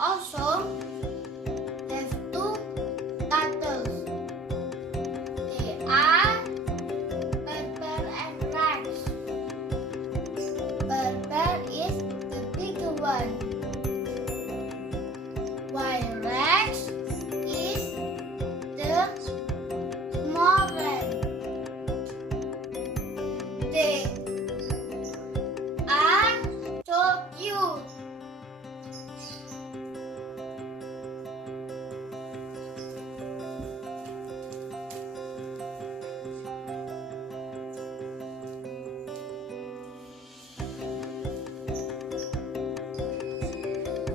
also have two titles. They are Pepper and Rex. Pepper is the bigger one, while Rex is the small one. They are so cute.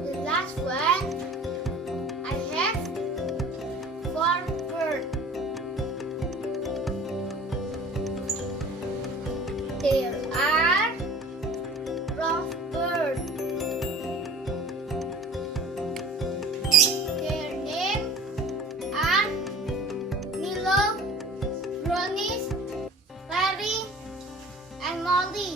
The last one, I have four birds. There are lovebirds. Their names are Milo, Brownies, Larry, and Molly.